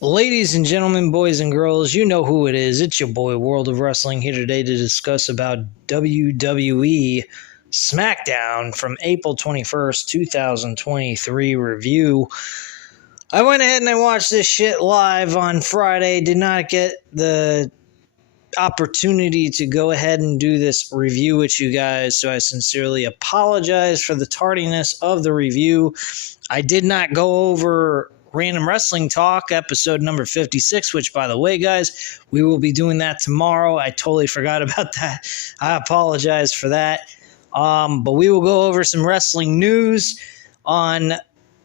Ladies and gentlemen, boys and girls, you know who it is. It's your boy, World of Wrestling, here today to discuss about WWE Smackdown from April 21st, 2023 review. I went ahead and I watched this shit live on Friday. Did not get the opportunity to go ahead and do this review with you guys, so I sincerely apologize for the tardiness of the review. I did not go over Random Wrestling Talk, episode number 56, which, by the way, guys, we will be doing that tomorrow. I totally forgot about that. I apologize for that. But we will go over some wrestling news on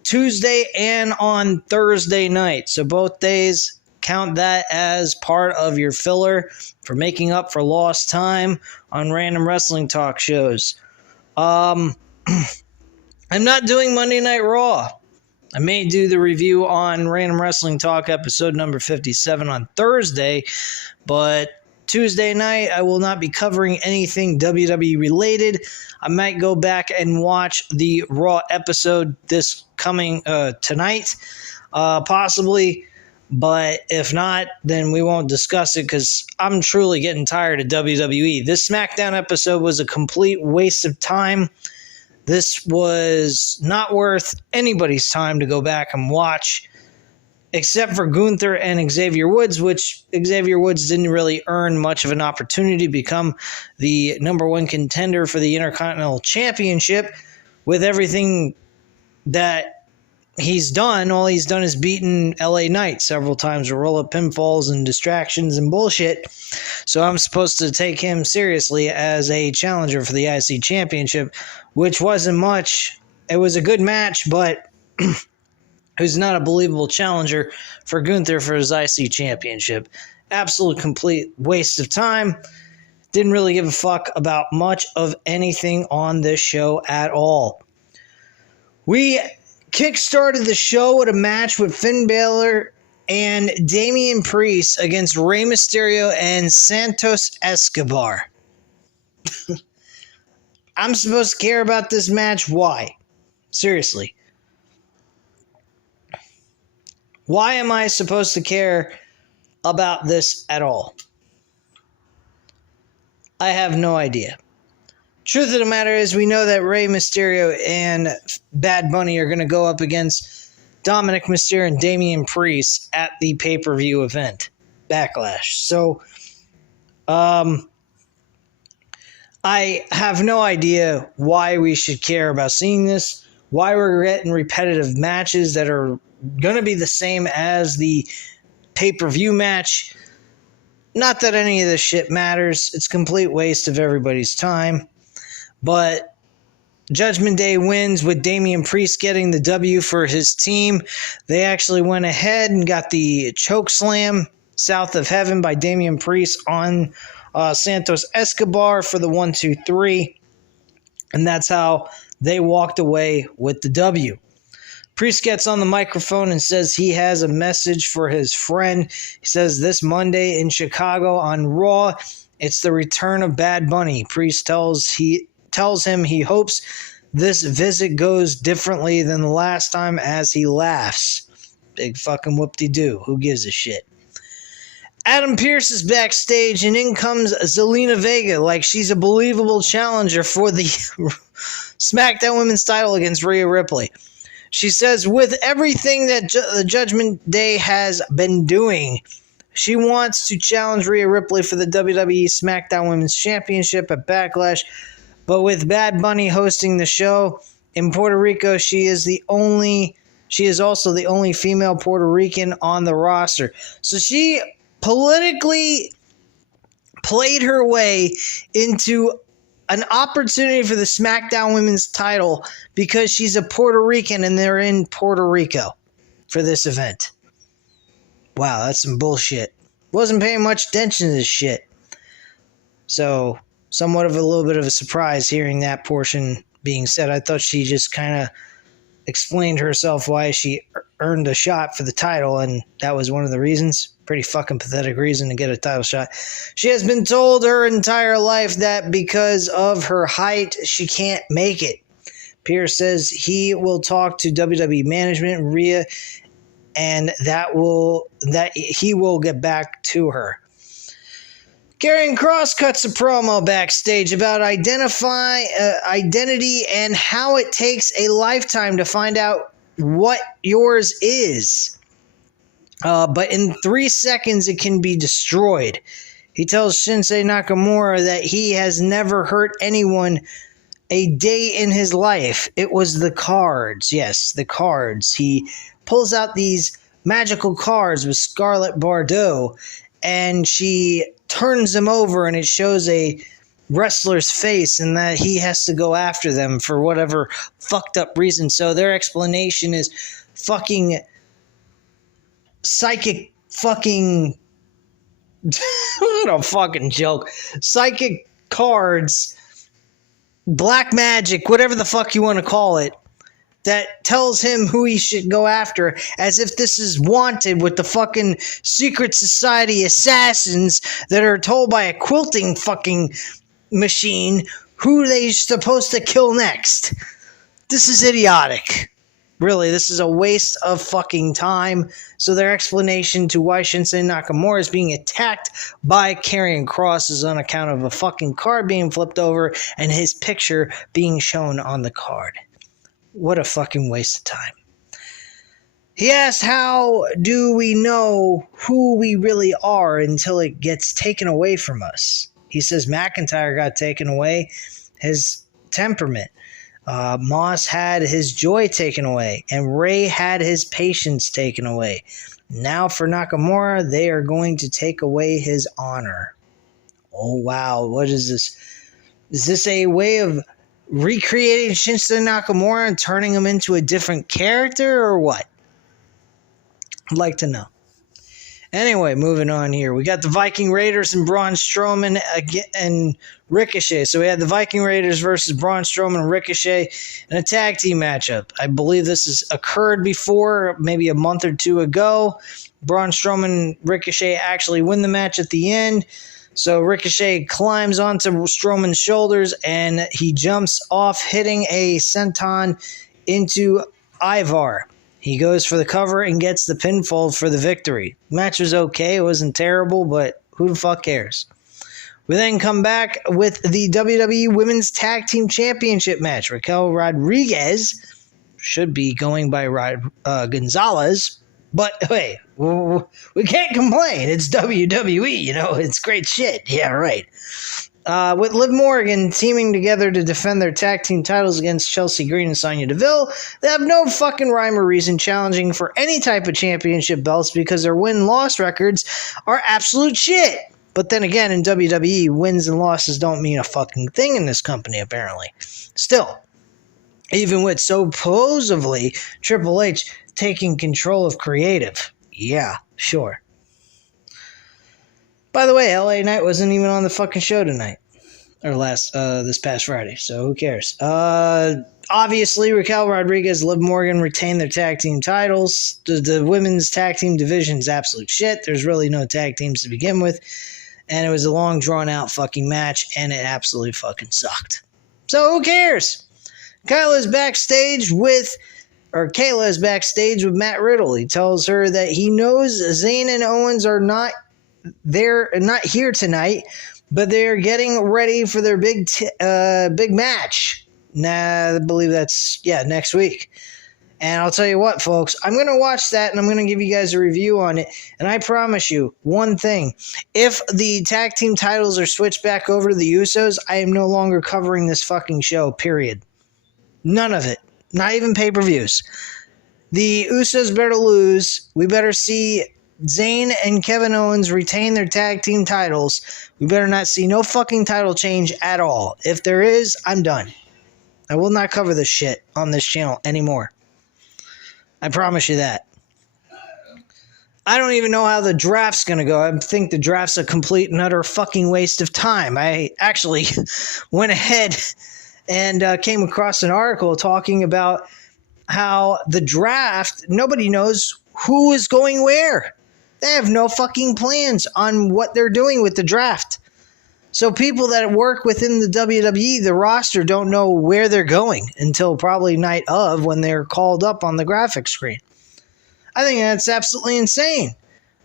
Tuesday and on Thursday night. So both days, count that as part of your filler for making up for lost time on Random Wrestling Talk shows. I'm not doing Monday Night Raw. I may do the review on Random Wrestling Talk episode number 57 on Thursday, but Tuesday night I will not be covering anything WWE related. I might go back and watch the Raw episode this coming tonight, possibly, but if not, then we won't discuss it because I'm truly getting tired of WWE. This SmackDown episode was a complete waste of time. This was not worth anybody's time to go back and watch, except for Gunther and Xavier Woods, which Xavier Woods didn't really earn much of an opportunity to become the number one contender for the Intercontinental Championship. With everything that he's done, all he's done is beaten LA Knight several times with roll-up pinfalls and distractions and bullshit. So I'm supposed to take him seriously as a challenger for the IC Championship, which wasn't much. It was a good match, but who's not a believable challenger for Gunther for his IC Championship. Absolute complete waste of time. Didn't really give a fuck about much of anything on this show at all. We kickstarted the show with a match with Finn Balor and Damian Priest against Rey Mysterio and Santos Escobar. I'm supposed to care about this match? Why? Seriously. Why am I supposed to care about this at all? I have no idea. Truth of the matter is, we know that Rey Mysterio and Bad Bunny are going to go up against Dominic Mysterio and Damian Priest at the pay-per-view event, Backlash. So, I have no idea why we should care about seeing this, why we're getting repetitive matches that are going to be the same as the pay-per-view match. Not that any of this shit matters. It's a complete waste of everybody's time. But Judgment Day wins with Damian Priest getting the W for his team. They actually went ahead and got the choke slam south of heaven by Damian Priest on Santos Escobar for the 1-2-3. And that's how they walked away with the W. Priest gets on the microphone and says he has a message for his friend. He says this Monday in Chicago on Raw, it's the return of Bad Bunny. Priest tells him he hopes this visit goes differently than the last time as he laughs. Big fucking whoop-de-doo. Who gives a shit? Adam Pearce is backstage, and in comes Zelina Vega like she's a believable challenger for the SmackDown Women's title against Rhea Ripley. She says with everything that the Judgment Day has been doing, she wants to challenge Rhea Ripley for the WWE SmackDown Women's Championship at Backlash. But with Bad Bunny hosting the show in Puerto Rico, she is also the only female Puerto Rican on the roster. So she politically played her way into an opportunity for the SmackDown Women's title because she's a Puerto Rican and they're in Puerto Rico for this event. Wow, that's some bullshit. Wasn't paying much attention to this shit. So, somewhat of a little bit of a surprise hearing that portion being said. I thought she just kind of explained herself why she earned a shot for the title, and that was one of the reasons. Pretty fucking pathetic reason to get a title shot. She has been told her entire life that because of her height, she can't make it. Pierce says he will talk to WWE management. Rhea and that he will get back to her. Karrion Kross cuts a promo backstage about identity and how it takes a lifetime to find out what yours is. But in 3 seconds, it can be destroyed. He tells Shinsuke Nakamura that he has never hurt anyone a day in his life. It was the cards. Yes, the cards. He pulls out these magical cards with Scarlett Bordeaux, and she turns them over, and it shows a wrestler's face and that he has to go after them for whatever fucked up reason. So their explanation is fucking psychic fucking what a fucking joke. Psychic cards, black magic, whatever the fuck you want to call it, that tells him who he should go after, as if this is Wanted with the fucking secret society assassins that are told by a quilting fucking machine who they're supposed to kill next. This is idiotic. Really, this is a waste of fucking time. So their explanation to why Shinsuke Nakamura is being attacked by Karrion Kross is on account of a fucking card being flipped over and his picture being shown on the card. What a fucking waste of time. He asks, how do we know who we really are until it gets taken away from us? He says McIntyre got taken away, his temperament. Moss had his joy taken away, and Ray had his patience taken away. Now for Nakamura, they are going to take away his honor. Oh wow, what is this? Is this a way of recreating Shinsuke Nakamura and turning him into a different character, or what? I'd like to know. Anyway, moving on here. We got the Viking Raiders and Braun Strowman and Ricochet. So we had the Viking Raiders versus Braun Strowman and Ricochet in a tag team matchup. I believe this has occurred before, maybe a month or two ago. Braun Strowman and Ricochet actually win the match at the end. So Ricochet climbs onto Strowman's shoulders and he jumps off, hitting a senton into Ivar. He goes for the cover and gets the pinfall for the victory. Match was okay. It wasn't terrible, but who the fuck cares? We then come back with the WWE Women's Tag Team Championship match. Raquel Rodriguez should be going by Gonzalez, but hey, we can't complain. It's WWE, you know, it's great shit. Yeah, right. With Liv Morgan teaming together to defend their tag team titles against Chelsea Green and Sonya Deville, they have no fucking rhyme or reason challenging for any type of championship belts because their win-loss records are absolute shit. But then again, in WWE, wins and losses don't mean a fucking thing in this company, apparently. Still, even with supposedly Triple H taking control of creative. Yeah, sure. By the way, LA Knight wasn't even on the fucking show tonight. Or this past Friday, so who cares? Obviously, Raquel Rodriguez, Liv Morgan retained their tag team titles. The women's tag team division is absolute shit. There's really no tag teams to begin with. And it was a long, drawn-out fucking match, and it absolutely fucking sucked. So who cares? Kayla is backstage with Matt Riddle. He tells her that he knows Zayn and Owens are not here tonight, but they're getting ready for their big match. I believe that's next week. And I'll tell you what, folks, I'm going to watch that and I'm going to give you guys a review on it. And I promise you one thing. If the tag team titles are switched back over to the Usos, I am no longer covering this fucking show, period. None of it. Not even pay-per-views. The Usos better lose. We better see Zayn and Kevin Owens retain their tag team titles. We better not see no fucking title change at all. If there is, I'm done. I will not cover this shit on this channel anymore. I promise you that. I don't even know how the draft's going to go. I think the draft's a complete and utter fucking waste of time. I actually went ahead and came across an article talking about how the draft, nobody knows who is going where. They have no fucking plans on what they're doing with the draft. So people that work within the WWE, the roster, don't know where they're going until probably night of when they're called up on the graphic screen. I think that's absolutely insane.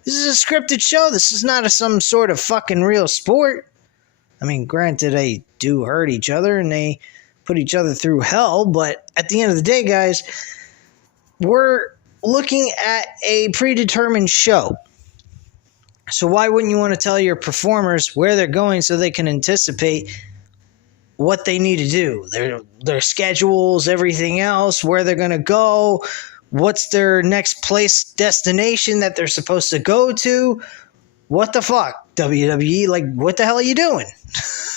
This is a scripted show. This is not some sort of fucking real sport. I mean, granted, they do hurt each other and they put each other through hell, but at the end of the day, guys, we're looking at a predetermined show. So why wouldn't you want to tell your performers where they're going so they can anticipate what they need to do, their schedules, everything else, where they're going to go, what's their next place destination that they're supposed to go to? What the fuck, WWE? Like, what the hell are you doing?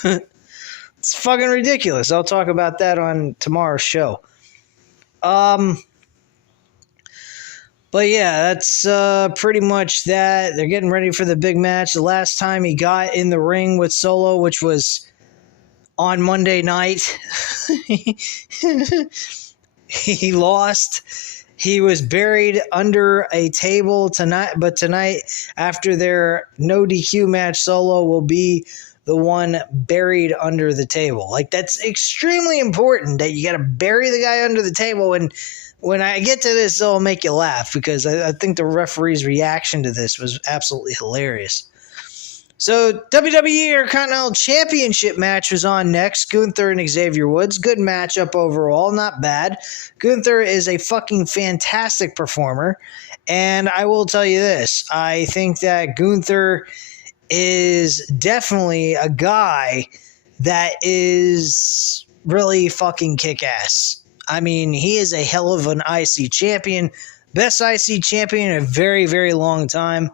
It's fucking ridiculous. I'll talk about that on tomorrow's show. But yeah, that's pretty much that. They're getting ready for the big match. The last time he got in the ring with Solo, which was on Monday night, he lost. He was buried under a table tonight. But tonight, after their no DQ match, Solo will be the one buried under the table. Like, that's extremely important that you got to bury the guy under the table. And when I get to this, it'll make you laugh because I think the referee's reaction to this was absolutely hilarious. So, WWE Intercontinental Championship match was on next. Gunther and Xavier Woods. Good matchup overall. Not bad. Gunther is a fucking fantastic performer. And I will tell you this. I think that Gunther is definitely a guy that is really fucking kick-ass. I mean, he is a hell of an IC champion. Best IC champion in a very, very long time.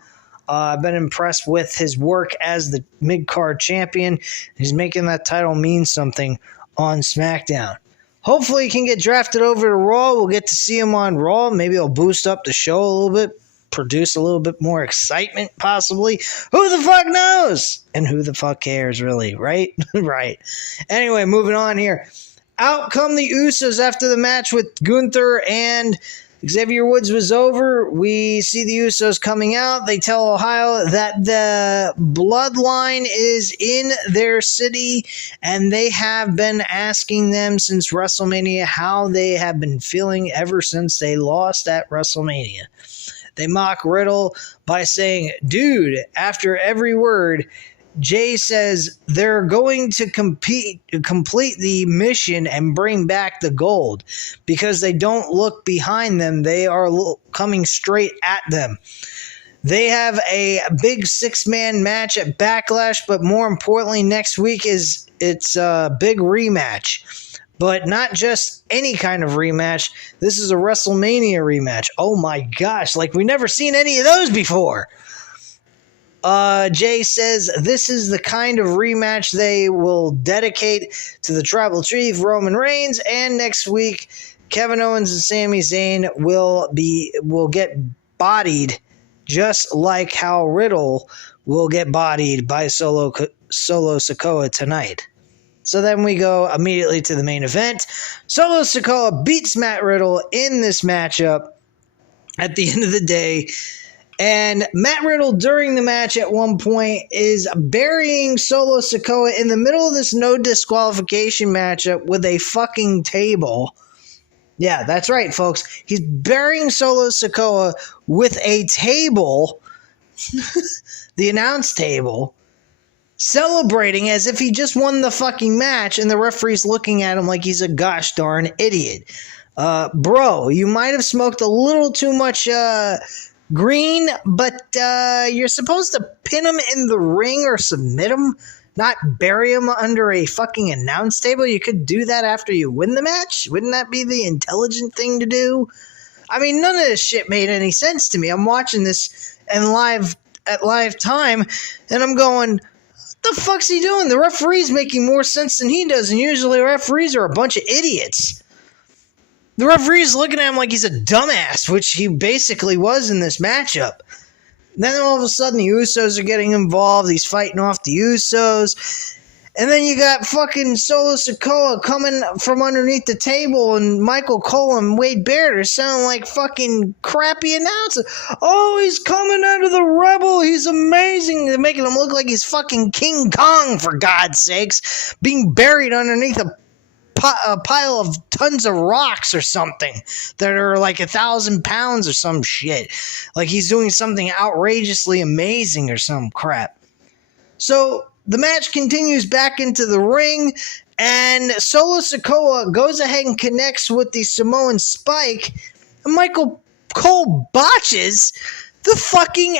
I've been impressed with his work as the mid-card champion. He's making that title mean something on SmackDown. Hopefully he can get drafted over to Raw. We'll get to see him on Raw. Maybe he'll boost up the show a little bit, produce a little bit more excitement, possibly. Who the fuck knows? And who the fuck cares, really, right? Right. Anyway, moving on here. Out come the Usos after the match with Gunther and Xavier Woods was over. We see the Usos coming out. They tell Ohio that the bloodline is in their city, and they have been asking them since WrestleMania how they have been feeling ever since they lost at WrestleMania. They mock Riddle by saying, dude, after every word, Jay says they're going to complete the mission and bring back the gold because they don't look behind them. They are coming straight at them. They have a big 6-man match at Backlash, but more importantly, next week it's a big rematch. But not just any kind of rematch. This is a WrestleMania rematch. Oh my gosh, like we've never seen any of those before. Jay says this is the kind of rematch they will dedicate to the Tribal Chief, Roman Reigns, and next week, Kevin Owens and Sami Zayn will get bodied just like how Riddle will get bodied by Solo Sikoa tonight. So then we go immediately to the main event. Solo Sikoa beats Matt Riddle in this matchup at the end of the day. And Matt Riddle, during the match at one point, is burying Solo Sikoa in the middle of this no disqualification matchup with a fucking table. Yeah, that's right, folks. He's burying Solo Sikoa with a table, the announce table, celebrating as if he just won the fucking match, and the referee's looking at him like he's a gosh darn idiot. Bro, you might have smoked a little too much green, but you're supposed to pin him in the ring or submit him, not bury him under a fucking announce table. You could do that after you win the match. Wouldn't that be the intelligent thing to do? I mean, none of this shit made any sense to me. I'm watching this at live time, and I'm going, what the fuck's he doing? The referee's making more sense than he does, and usually referees are a bunch of idiots. The referee's looking at him like he's a dumbass, which he basically was in this matchup. Then all of a sudden, the Usos are getting involved. He's fighting off the Usos. And then you got fucking Solo Sikoa coming from underneath the table, and Michael Cole and Wade Barrett are sounding like fucking crappy announcers. Oh, he's coming out of the Rebel. He's amazing. They're making him look like he's fucking King Kong, for God's sakes, being buried underneath a a pile of tons of rocks or something that are like 1,000 pounds or some shit. Like he's doing something outrageously amazing or some crap. So the match continues back into the ring, and Solo Sikoa goes ahead and connects with the Samoan Spike, and Michael Cole botches the fucking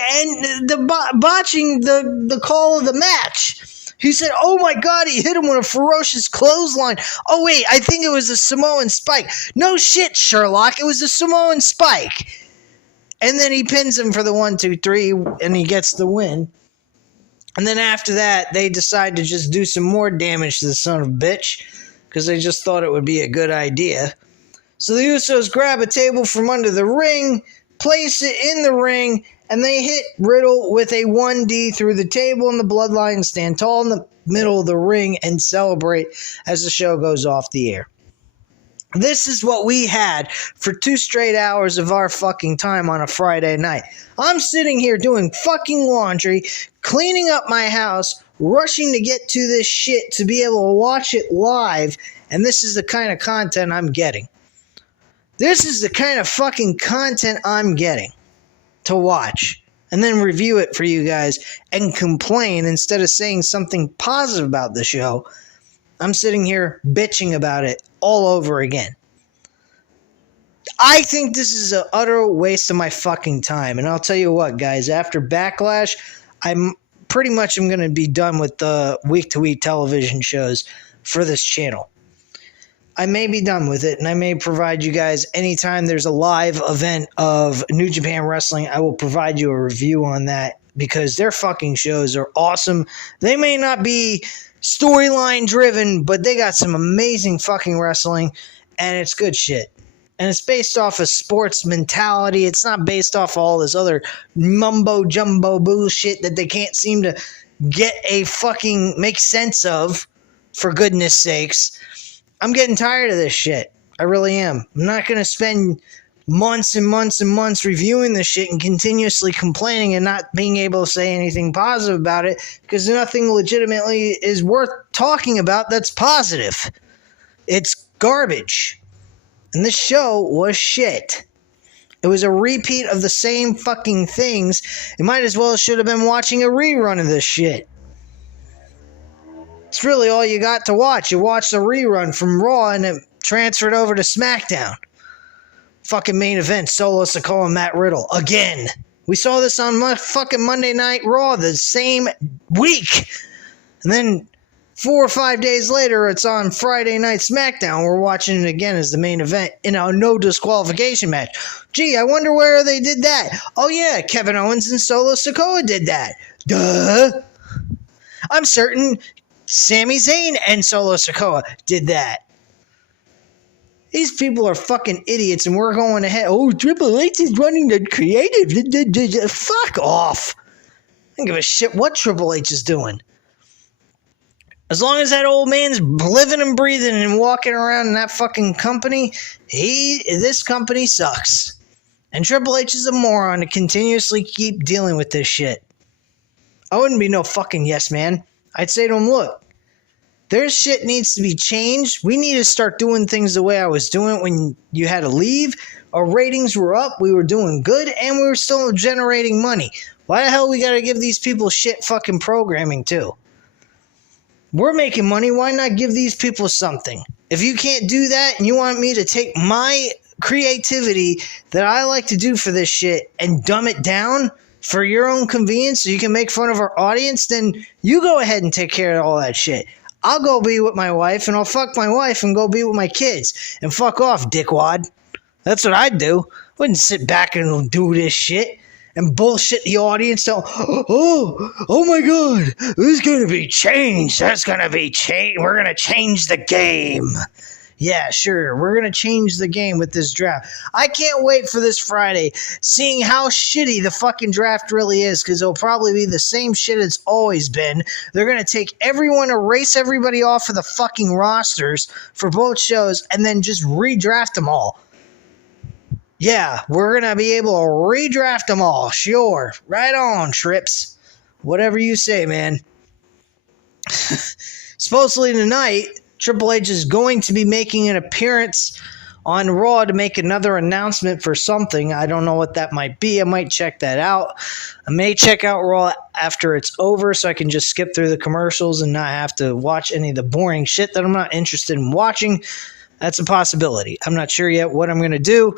botching the call of the match. He said, oh my God, he hit him with a ferocious clothesline. Oh wait, I think it was a Samoan Spike. No shit, Sherlock, it was a Samoan Spike. And then he pins him for the 1, 2, 3, and he gets the win. And then after that, they decide to just do some more damage to the son of a bitch, because they just thought it would be a good idea. So the Usos grab a table from under the ring, place it in the ring, and they hit Riddle with a 1D through the table, and the Bloodline stand tall in the middle of the ring and celebrate as the show goes off the air. This is what we had for 2 straight hours of our fucking time on a Friday night. I'm sitting here doing fucking laundry, cleaning up my house, rushing to get to this shit to be able to watch it live, and this is the kind of content I'm getting. This is the kind of fucking content I'm getting to watch and then review it for you guys and complain instead of saying something positive about the show. I'm sitting here bitching about it all over again. I think this is an utter waste of my fucking time. And I'll tell you what, guys, after Backlash, I'm pretty much going to be done with the week-to-week television shows for this channel. I may be done with it, and I may provide you guys anytime there's a live event of New Japan Wrestling, I will provide you a review on that, because their fucking shows are awesome. They may not be storyline driven, but they got some amazing fucking wrestling, and it's good shit. And it's based off of sports mentality. It's not based off all this other mumbo jumbo bullshit that they can't seem to get a fucking make sense of, for goodness sakes. I'm getting tired of this shit. I really am. I'm not going to spend months and months and months reviewing this shit and continuously complaining and not being able to say anything positive about it, because nothing legitimately is worth talking about that's positive. It's garbage. And this show was shit. It was a repeat of the same fucking things. You might as well should have been watching a rerun of this shit. It's really all you got to watch. You watched a rerun from Raw and it transferred over to Smackdown. Fucking main event, Solo Sikoa and Matt Riddle. Again. We saw this on fucking Monday Night Raw the same week. And then 4 or 5 days later, it's on Friday Night Smackdown. We're watching it again as the main event in a no disqualification match. Gee, I wonder where they did that. Oh yeah, Kevin Owens and Solo Sikoa did that. Duh. I'm certain Sami Zayn and Solo Sikoa did that. These people are fucking idiots, and we're going ahead. Oh, Triple H is running the creative. Fuck off. I don't give a shit what Triple H is doing. As long as that old man's living and breathing and walking around in that fucking company, this company sucks. And Triple H is a moron to continuously keep dealing with this shit. I wouldn't be no fucking yes man. I'd say to him, look, their shit needs to be changed. We need to start doing things the way I was doing it when you had to leave. Our ratings were up, we were doing good, and we were still generating money. Why the hell we gotta give these people shit fucking programming too? We're making money, why not give these people something? If you can't do that and you want me to take my creativity that I like to do for this shit and dumb it down for your own convenience so you can make fun of our audience, then you go ahead and take care of all that shit. I'll go be with my wife, and I'll fuck my wife and go be with my kids. And fuck off, dickwad. That's what I'd do. Wouldn't sit back and do this shit and bullshit the audience. So, oh my God, there's going to be change. There's going to be change. We're going to change the game. Yeah, sure. We're going to change the game with this draft. I can't wait for this Friday, seeing how shitty the fucking draft really is, because it'll probably be the same shit it's always been. They're going to take everyone, erase everybody off of the fucking rosters for both shows, and then just redraft them all. Yeah, we're going to be able to redraft them all. Sure. Right on, Trips. Whatever you say, man. Supposedly tonight, Triple H is going to be making an appearance on Raw to make another announcement for something. I don't know what that might be. I might check that out. I may check out Raw after it's over so I can just skip through the commercials and not have to watch any of the boring shit that I'm not interested in watching. That's a possibility. I'm not sure yet what I'm going to do,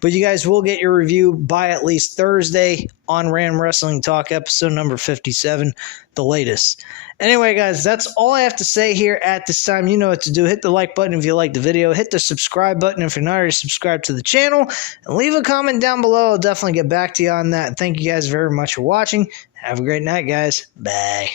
but you guys will get your review by at least Thursday on Random Wrestling Talk, episode number 57, the latest. Anyway, guys, that's all I have to say here at this time. You know what to do. Hit the like button if you like the video. Hit the subscribe button if you're not already subscribed to the channel. And leave a comment down below. I'll definitely get back to you on that. Thank you guys very much for watching. Have a great night, guys. Bye.